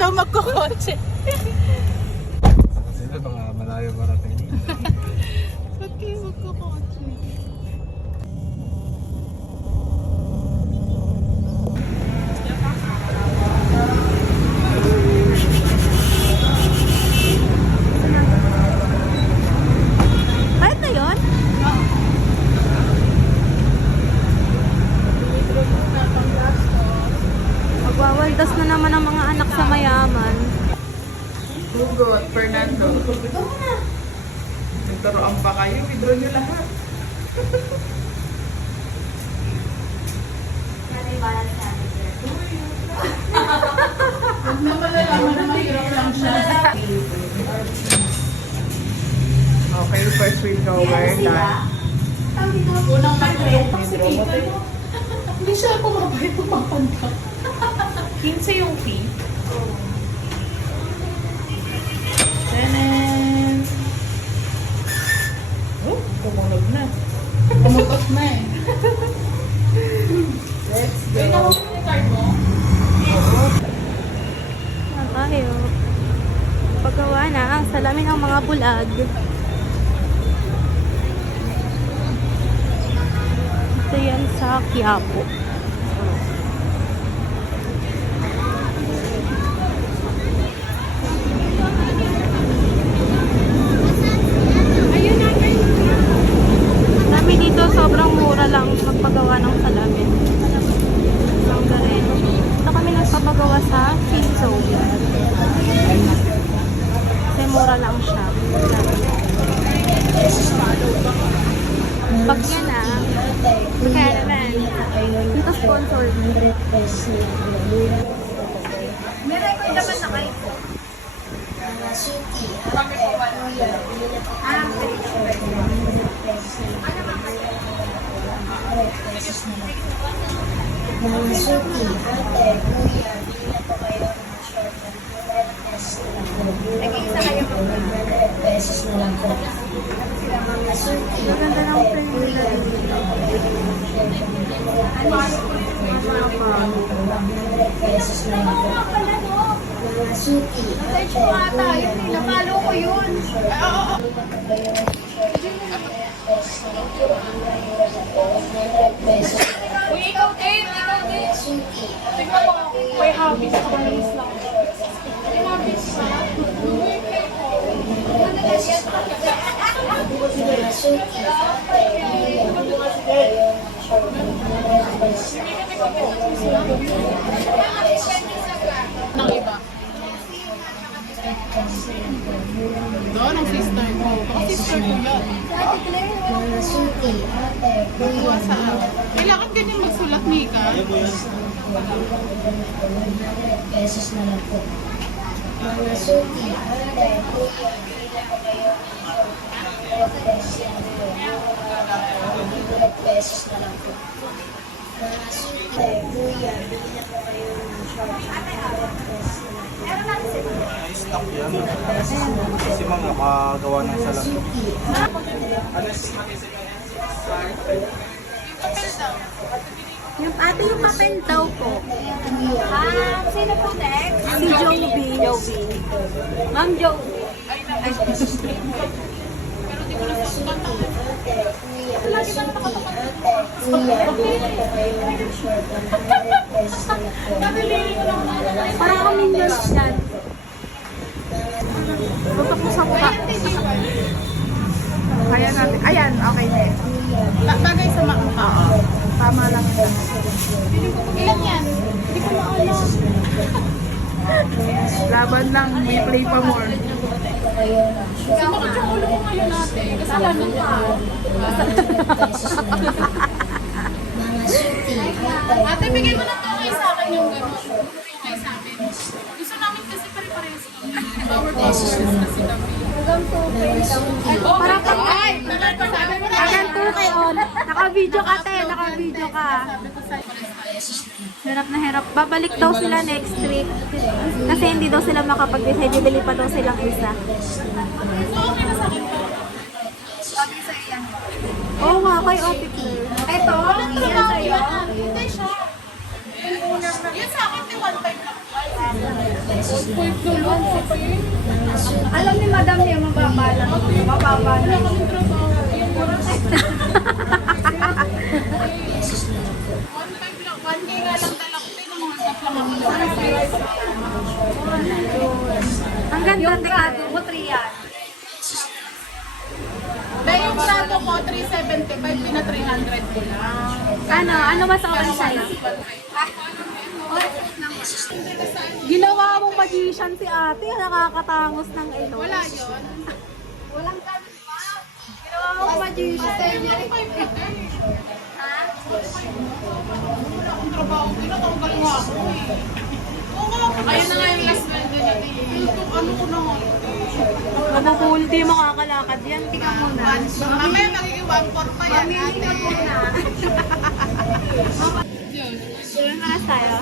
daw magkukotse. Sila baka malayo marating. Ba't kayo magkukotse? Kahit na yun? Magwawaldas na naman ang mga anak sa mayaman. Hugo at Fernando. Nagtaroan pa kayo, withdraw nyo lahat. Huwag na malalaman na mahirap lang siya. Okay, first week over. Unang mag-withdraw mo tayo. Hindi siya kumabay pumapanta. 15 yung fee. Tanan! Oh, tumunog na. Tumutok na eh. Let's go. Wait, nakapit yung card mo? Oo. Tayo. Paggawa na ang salamin ng mga bulag. Ito yan sa Quiapo. Kami dito sobrang mura lang magpagawa ng salamin. Ang galing. Ito kami nagpapagawa sa Finzo. Kasi mura lang siya. Pag yan kaya naman. Dito sponsor. May record naman na kayo po. Mga suki, ate, kuya, bili na po kayo ng short na 100 pesos na lang po. 100 pesos na lang po. Mga suki, ate, kuya, bili na po kayo ng short na 100 pesos na lang po. Mga suki, ate, kuya, bili na po kayo ng short na 100 pesos. Uy, ikaw din! Ikaw din! Tingnan mo ako. May habits ako ng Islam. May habits ka? Nang iba. Doon ang sister ko. Baka sister ko yan. Mga suki, ate, kuya, Kailangan ganyan magsulat, Mika. 100 pesos na lang po. Mga suki, ate, kuya, bili na po kayo ng 100 pesos na lang po. 100 pesos na lang po. Mga suki, ate, kuya, bili na po kayo ng short na 100 pesos na lang po. Stock yan. Kasi mga makagawa ng Mga salamin. suki, Yung ate yung papel daw po. Sino po next? Si Joby. Ma'am Joby. Pero di ko na sa kanta. Lagi ba kuya, bili na po kayo ng short na 100 pesos na lang po. Parang kami yan dyan. Tutok mo sa mukha. Kaya natin. Ayan, okay na eh. Bagay sa mukha. Tama lang. Ilan yan? Hindi ko maalam. Laban lang, may play pa more. Kasi bakit yung ulo ko ngayon natin? Kasalanan ka. Mga suki, Ate, bigay mo ng tokay sa akin yung gano'n. Tokay sa amin. Gusto namin kasi pare-parehas power powers kasi kami. Parang pag Ay! Nagpasabi mo na! agan to kay on. Naka-video ka te, naka-video ka. Hirap na hirap. Babalik daw sila next week. Kasi hindi daw sila makapag-decide. Bibili pa daw silang isa. Okay na sa akin po. Oo nga, kay Opie Claire. Ito? Walang trabaho yan. Hindi siya. Yun sa akin, di one time lang. pesos na lang po. Mga suki, Alam ni Madam niya, mababa lang. Mababa lang. pesos na lang po. 1K nga lang talak din ng mga kaplang. Ang ganda, dekado mo, 3 yan. Dahil yung plato ko, 375, pina 300 ko lang. Ano ba sa oras sa'yo? Ginawa mong magician si ate, nakakatangos ng ilo. Wala yun. Walang ganun pa. Ginawa mong magician. Wala akong trabaho, pinatanggal nga ako eh. Oo nga, ayun na nga yung last na niya. Yung ano ko na nga. Mabubul, di makakalakad yan. Hindi ka muna. Mamaya magiging 1-4 pa yan. Mamili ka muna. Ilan oras tayo?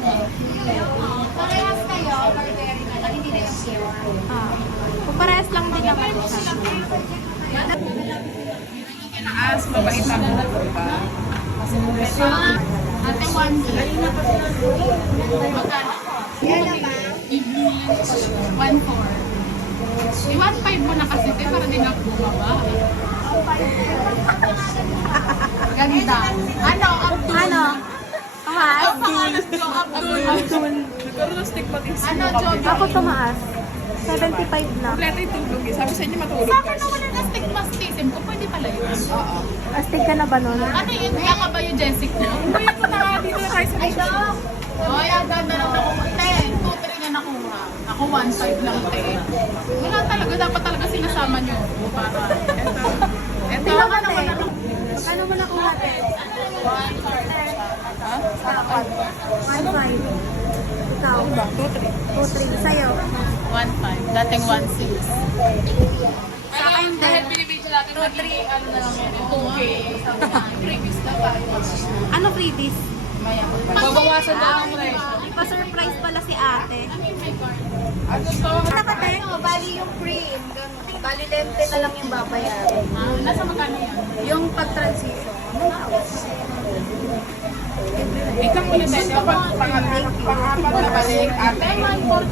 Parehas kayo, barberi na lang, hindi na yung zero. Kung parehas lang din naman siya. As, mabait ako. Ate 1K. Magkano? Yan na ba? 1-4. Di 1-5 mo na kasi, te, para din ako bumaba. Ganda. Ano? Abdul. Ano? Tumaas? Ang pangalan ko, Abdul. Nagkaroon ng stigma din Ano, Jojo? Ako tumaas. 75 na. Kompleto yung tulog eh. Sabi sa inyo matulog Sa ka. akin na wala na stigmatism ko, pwede pala yun. Oo. Astig ka na ba nun? Ano yun? Kaya ka ba yung Jessic mo? Ngayon ko na dito na tayo sa Ay, Dok! Oy, ang ganda lang nakuha. Te, 2-3 na nakuha. Ako 1-5 lang, te. Wala talaga. Dapat talaga sinasama nyo. Para, eto. Tingnan mo, te. Ano mo nakuha, te? 1.5. Ikaw? 2.3. Sa'yo? 1-5. Dating 1-6. Sa akin din. binibigyan natin 2-3, ano na lang yun. 2K. Previous na tayo. Ano freebies? Maya. Babawasan na ang presyo. Pa-surprise pala si ate. Ano to? Nakate? Bali yung cream, ganun. Bali lente na lang yung babayaran. Nasa magkano yan? Yung pag-transition. Ikaw muna din. Kapag pang-apat na balik, ate. 1-4.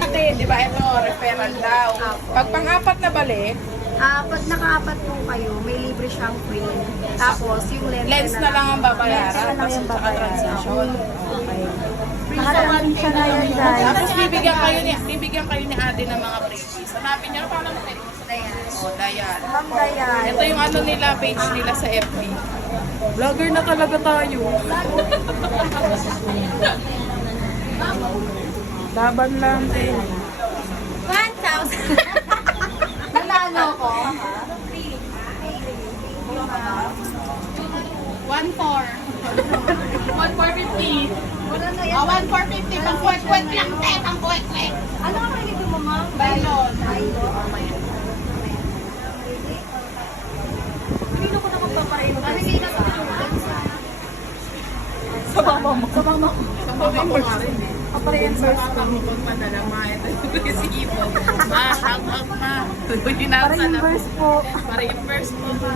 Ate, di ba ito, referral daw. Pag pang-apat na balik, Pag naka-apat po kayo, may libre siyang cream. Tapos yung lente lens na lang ang Lente babayaran. na lang yung Saka babayaran. transition. Nakatransition na yan, guys. Tapos bibigyan kayo ni ate ng mga freebies. Hanapin niyo na paano mo tayo. O, Dayan. Ma'am Dayan. Ito yung ano nila, page nila sa FB. Vlogger na talaga tayo. Laban lang din. 1,000. Nanalo ko. 1-4. 1-4.50. Wala na yan. 1-4.50. Pang kwek-kwek lang, te. Pang kwek-kwek. Ano ka nakikita mo, ma'am? Bailon. Kanino ko na magpapain? Ano hindi na sa Sa mama mo. Sa mama ko. Sa mama mo nga rin eh. Pa-reimburse Sa mama mo pag madala, ma, ito yung resibo. Ma, shout out ma. Hinasa na po. Pa-reimburse po. Pa-reimburse mo ma.